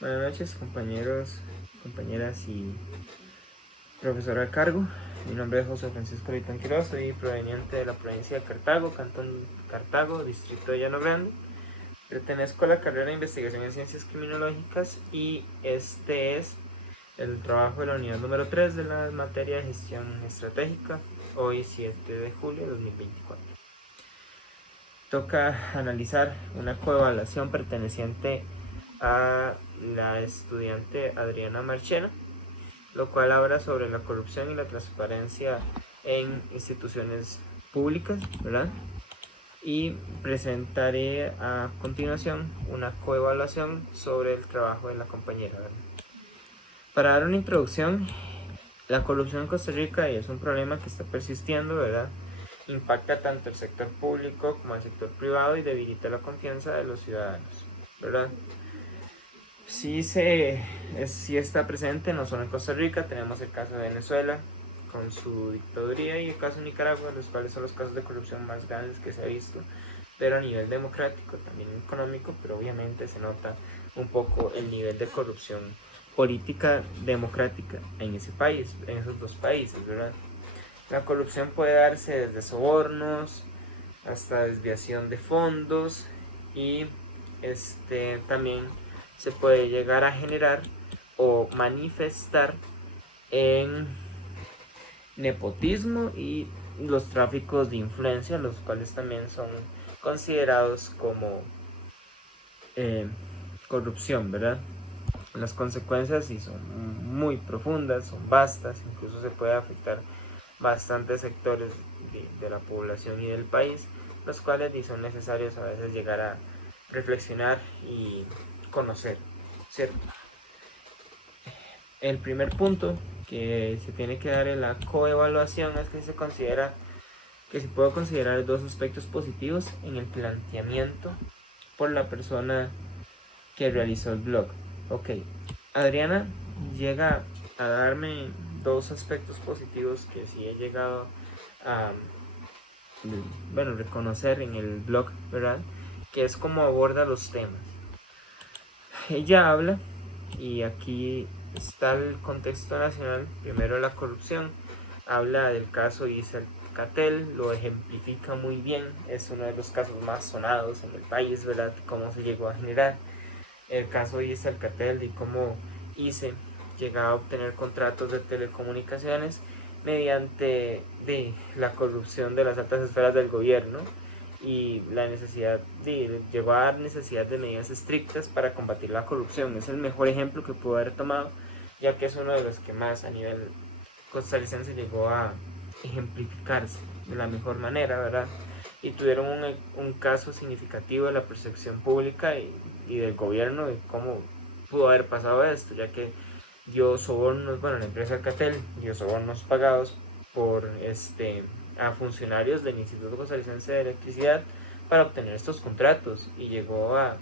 Buenas noches, compañeros, compañeras y profesor al cargo. Mi nombre es José Francisco Leitón Quiroz, soy proveniente de la provincia de Cartago, Cantón Cartago, distrito de Llano Grande. Pertenezco a la carrera de investigación en ciencias criminológicas y este es el trabajo de la unidad número 3 de la materia de gestión estratégica, hoy 7 de julio de 2024. Toca analizar una coevaluación perteneciente a la estudiante Adriana Marchena, lo cual habla sobre la corrupción y la transparencia en instituciones públicas, ¿verdad? Y presentaré a continuación una coevaluación sobre el trabajo de la compañera, ¿verdad? Para dar una introducción, la corrupción en Costa Rica es un problema que está persistiendo, ¿verdad? Impacta tanto el sector público como el sector privado y debilita la confianza de los ciudadanos, ¿verdad? Sí está presente, no solo en Costa Rica, tenemos el caso de Venezuela con su dictadura y el caso de Nicaragua, los cuales son los casos de corrupción más grandes que se ha visto, pero a nivel democrático, también económico, pero obviamente se nota un poco el nivel de corrupción política democrática en ese país, en esos dos países, ¿verdad? La corrupción puede darse desde sobornos hasta desviación de fondos y también se puede llegar a generar o manifestar en nepotismo y los tráficos de influencia, los cuales también son considerados como corrupción, ¿verdad? Las consecuencias sí son muy profundas, son vastas, incluso se puede afectar bastantes sectores de la población y del país, los cuales son necesarios a veces llegar a reflexionar y conocer, ¿cierto? El primer punto que se tiene que dar en la coevaluación es que se puede considerar dos aspectos positivos en el planteamiento por la persona que realizó el blog. Ok, Adriana llega a darme dos aspectos positivos que sí he llegado a reconocer en el blog, ¿verdad? Que es como aborda los temas. Ella habla, y aquí está el contexto nacional, primero la corrupción, habla del caso Isel Catel, lo ejemplifica muy bien, es uno de los casos más sonados en el país, ¿verdad? Cómo se llegó a generar el caso Isel Catel y cómo ICE llegaba a obtener contratos de telecomunicaciones mediante la corrupción de las altas esferas del gobierno y la necesidad llegó a dar necesidad de medidas estrictas para combatir la corrupción. Es el mejor ejemplo que pudo haber tomado, ya que es uno de los que más a nivel costarricense llegó a ejemplificarse de la mejor manera, ¿verdad? Y tuvieron un caso significativo de la percepción pública y del gobierno de cómo pudo haber pasado esto, ya que dio sobornos, la empresa Alcatel dio sobornos pagados por a funcionarios del Instituto Costarricense de Electricidad para obtener estos contratos y llegó a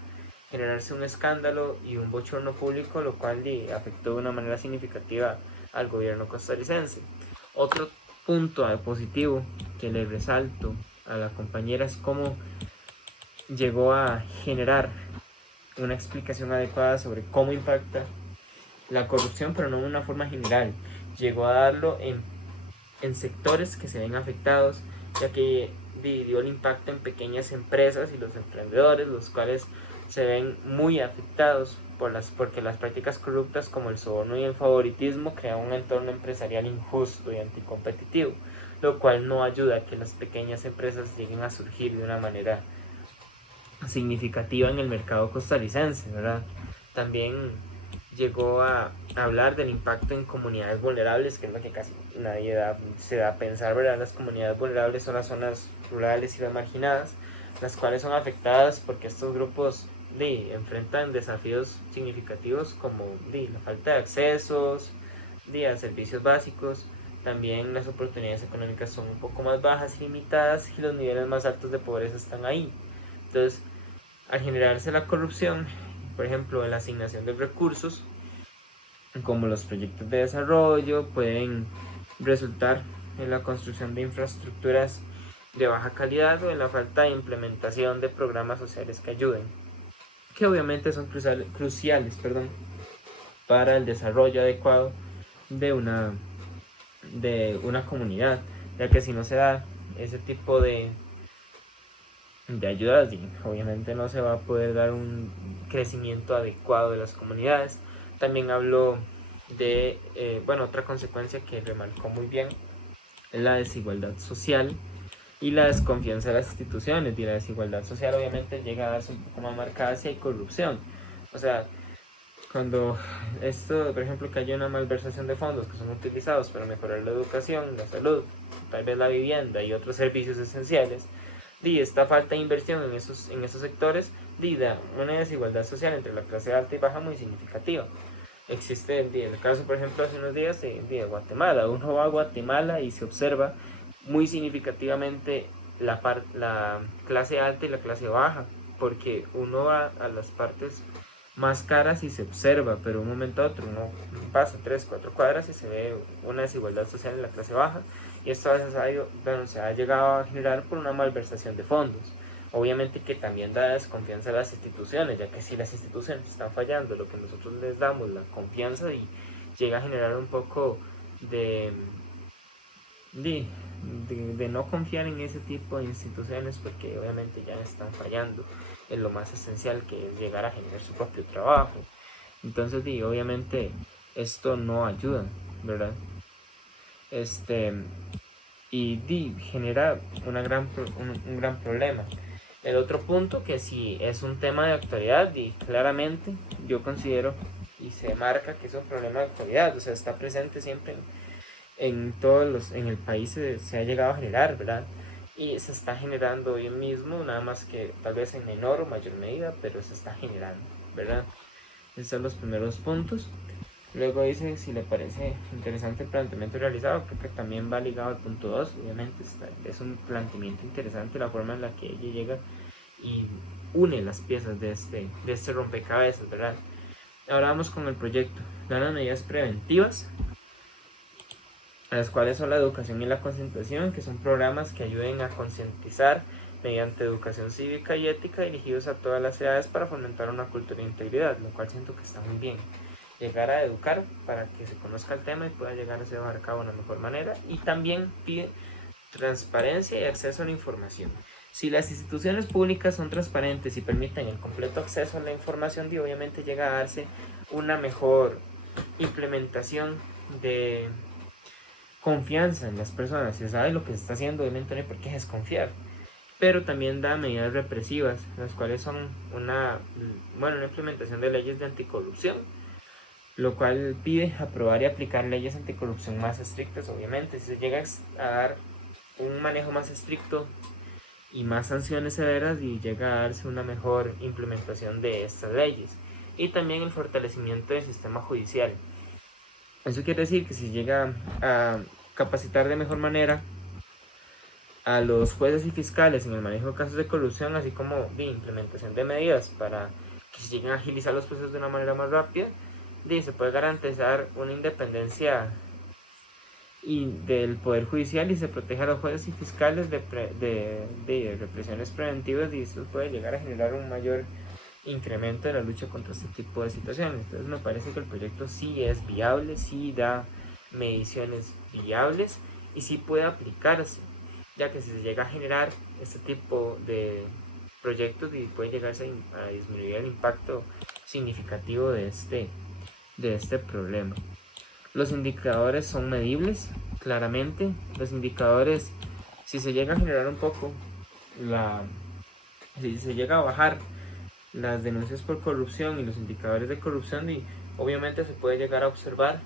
generarse un escándalo y un bochorno público, lo cual afectó de una manera significativa al gobierno costarricense. Otro punto positivo que le resalto a la compañera es cómo llegó a generar una explicación adecuada sobre cómo impacta la corrupción, pero no de una forma general. Llegó a darlo en sectores que se ven afectados, ya que dio el impacto en pequeñas empresas y los emprendedores, los cuales se ven muy afectados porque las prácticas corruptas como el soborno y el favoritismo crean un entorno empresarial injusto y anticompetitivo, lo cual no ayuda a que las pequeñas empresas lleguen a surgir de una manera significativa en el mercado costarricense, ¿verdad? También llegó a hablar del impacto en comunidades vulnerables, que es lo que casi nadie se da a pensar, ¿verdad? Las comunidades vulnerables son las zonas rurales y las marginadas, las cuales son afectadas porque estos grupos enfrentan desafíos significativos como la falta de accesos a servicios básicos. También las oportunidades económicas son un poco más bajas y limitadas y los niveles más altos de pobreza están ahí. Entonces, al generarse la corrupción, por ejemplo, en la asignación de recursos, como los proyectos de desarrollo, pueden resultar en la construcción de infraestructuras de baja calidad o en la falta de implementación de programas sociales que ayuden, que obviamente son cruciales, para el desarrollo adecuado de una comunidad, ya que si no se da ese tipo de ayudas, y obviamente no se va a poder dar un crecimiento adecuado de las comunidades. También habló de, otra consecuencia que remarcó muy bien es la desigualdad social y la desconfianza de las instituciones. Y la desigualdad social obviamente llega a darse un poco más marcada si hay corrupción. O sea, cuando esto, por ejemplo, que haya una malversación de fondos que son utilizados para mejorar la educación, la salud, tal vez la vivienda y otros servicios esenciales, esta falta de inversión en esos sectores da una desigualdad social entre la clase alta y baja muy significativa. Existe el caso, por ejemplo, hace unos días de Guatemala. Uno va a Guatemala y se observa muy significativamente la clase alta y la clase baja, porque uno va a las partes más caras y se observa, pero un momento a otro uno pasa 3-4 cuadras y se ve una desigualdad social en la clase baja, y esto a veces se ha llegado a generar por una malversación de fondos. Obviamente que también da desconfianza a las instituciones, ya que si las instituciones están fallando lo que nosotros les damos, la confianza, y llega a generar un poco de no confiar en ese tipo de instituciones, porque obviamente ya están fallando en lo más esencial, que es llegar a generar su propio trabajo. Entonces obviamente esto no ayuda, ¿verdad? Y genera un gran problema. El otro punto, que si es un tema de actualidad, y claramente yo considero y se marca que es un problema de actualidad, o sea, está presente siempre en el país, se ha llegado a generar, ¿verdad? Y se está generando hoy mismo, nada más que tal vez en menor o mayor medida, pero se está generando, ¿verdad? Esos son los primeros puntos. Luego dice si le parece interesante el planteamiento realizado. Creo que también va ligado al punto 2, obviamente es un planteamiento interesante la forma en la que ella llega y une las piezas de este rompecabezas, ¿verdad? Ahora vamos con el proyecto. Dan las medidas preventivas, a las cuales son la educación y la concientización, que son programas que ayuden a concientizar mediante educación cívica y ética dirigidos a todas las edades para fomentar una cultura de integridad, lo cual siento que está muy bien. Llegar a educar para que se conozca el tema y pueda llegar a llevar a cabo de una mejor manera. Y también pide transparencia y acceso a la información. Si las instituciones públicas son transparentes y permiten el completo acceso a la información, obviamente llega a darse una mejor implementación de confianza en las personas. Si sabe lo que se está haciendo, obviamente no hay por qué desconfiar. Pero también da medidas represivas, las cuales son una implementación de leyes de anticorrupción, lo cual pide aprobar y aplicar leyes anticorrupción más estrictas. Obviamente, si se llega a dar un manejo más estricto y más sanciones severas, y llega a darse una mejor implementación de estas leyes. Y también el fortalecimiento del sistema judicial. Eso quiere decir que si llega a capacitar de mejor manera a los jueces y fiscales en el manejo de casos de corrupción, así como de implementación de medidas para que se lleguen a agilizar los procesos de una manera más rápida, se puede garantizar una independencia del Poder Judicial y se protege a los jueces y fiscales de represiones preventivas, y esto puede llegar a generar un mayor incremento en la lucha contra este tipo de situaciones. Entonces me parece que el proyecto sí es viable, sí da mediciones viables y sí puede aplicarse, ya que si se llega a generar este tipo de proyectos, puede llegarse a disminuir el impacto significativo de este problema. Los indicadores son medibles, claramente. Los indicadores, si se llega a generar un poco, si se llega a bajar las denuncias por corrupción y los indicadores de corrupción, y obviamente se puede llegar a observar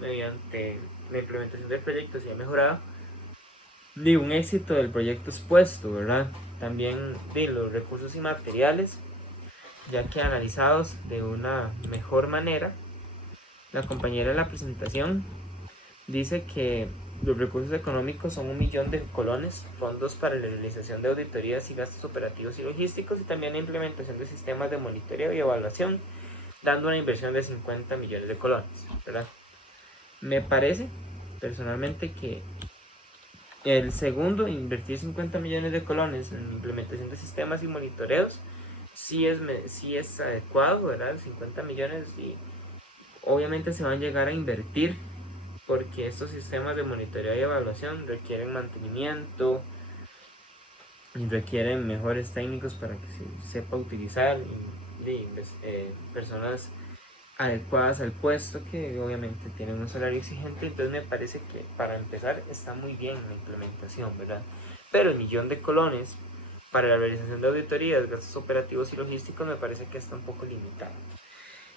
mediante la implementación del proyecto, si ha mejorado, un éxito del proyecto expuesto, ¿verdad? También los recursos y materiales, ya que analizados de una mejor manera. La compañera de la presentación dice que los recursos económicos son 1 millón de colones, fondos para la realización de auditorías y gastos operativos y logísticos, y también la implementación de sistemas de monitoreo y evaluación, dando una inversión de 50 millones de colones, ¿verdad? Me parece personalmente que el segundo, invertir 50 millones de colones en implementación de sistemas y monitoreos, sí es adecuado, ¿verdad? 50 millones obviamente se van a llegar a invertir porque estos sistemas de monitoreo y evaluación requieren mantenimiento y requieren mejores técnicos para que se sepa utilizar y personas adecuadas al puesto que obviamente tienen un salario exigente. Entonces me parece que para empezar está muy bien la implementación, ¿verdad? Pero el millón de colones para la realización de auditorías, gastos operativos y logísticos me parece que está un poco limitado.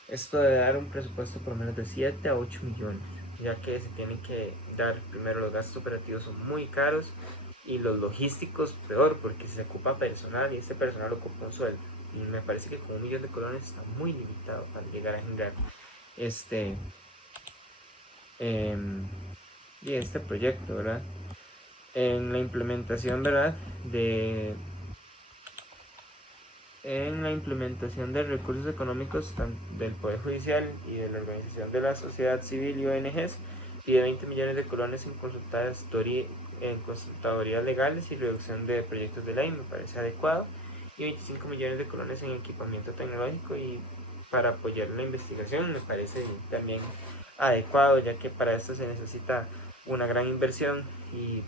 Esto debe dar un presupuesto por lo menos de 7 a 8 millones, ya que se tienen que dar primero los gastos operativos son muy caros y los logísticos peor porque se ocupa personal y este personal ocupa un sueldo. Y me parece que con 1 millón de colones está muy limitado para llegar a generar este proyecto, ¿verdad? En la implementación, ¿verdad? En la implementación de recursos económicos del Poder Judicial y de la Organización de la Sociedad Civil y ONGs, pide 20 millones de colones en consultadorías legales y reducción de proyectos de ley, me parece adecuado, y 25 millones de colones en equipamiento tecnológico y para apoyar la investigación, me parece también adecuado, ya que para esto se necesita una gran inversión y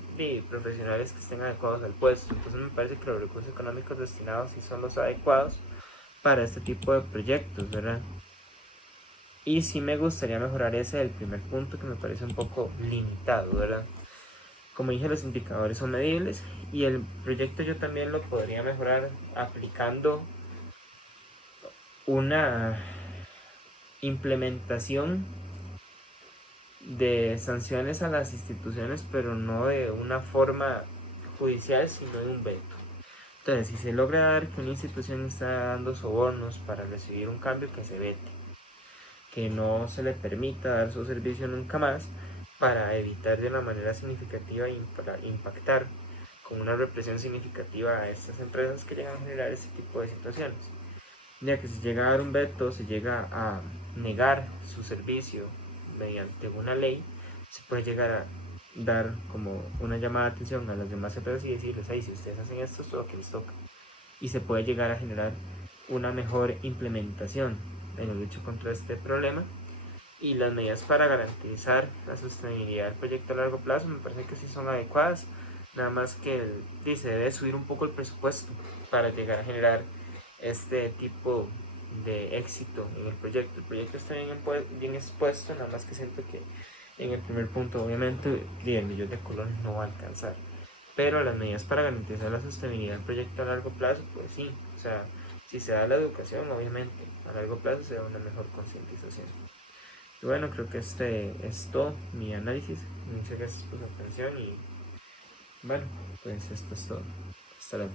profesionales que estén adecuados al puesto. Entonces me parece que los recursos económicos destinados sí son los adecuados para este tipo de proyectos, ¿verdad? Y sí me gustaría mejorar ese del primer punto que me parece un poco limitado, ¿verdad? Como dije, los indicadores son medibles y el proyecto yo también lo podría mejorar aplicando una implementación de sanciones a las instituciones, pero no de una forma judicial, sino de un veto. Entonces, si se logra dar que una institución está dando sobornos para recibir un cambio, que se vete, que no se le permita dar su servicio nunca más, para evitar de una manera significativa y para impactar con una represión significativa a estas empresas que llegan a generar este tipo de situaciones. Ya que si llega a dar un veto, se llega a negar su servicio mediante una ley, se puede llegar a dar como una llamada de atención a las demás empresas y decirles, hey, si ustedes hacen esto, es lo que les toca. Y se puede llegar a generar una mejor implementación en la lucha contra este problema. Y las medidas para garantizar la sostenibilidad del proyecto a largo plazo me parece que sí son adecuadas. Nada más que se debe subir un poco el presupuesto para llegar a generar este tipo de éxito en el proyecto. El proyecto está bien expuesto, nada más que siento que en el primer punto obviamente el millón de colones no va a alcanzar. Pero las medidas para garantizar la sostenibilidad del proyecto a largo plazo, pues sí. O sea, si se da la educación, obviamente, a largo plazo se da una mejor concientización. Y bueno, creo que este es todo mi análisis. Muchas gracias por su atención y bueno, pues esto es todo. Hasta luego.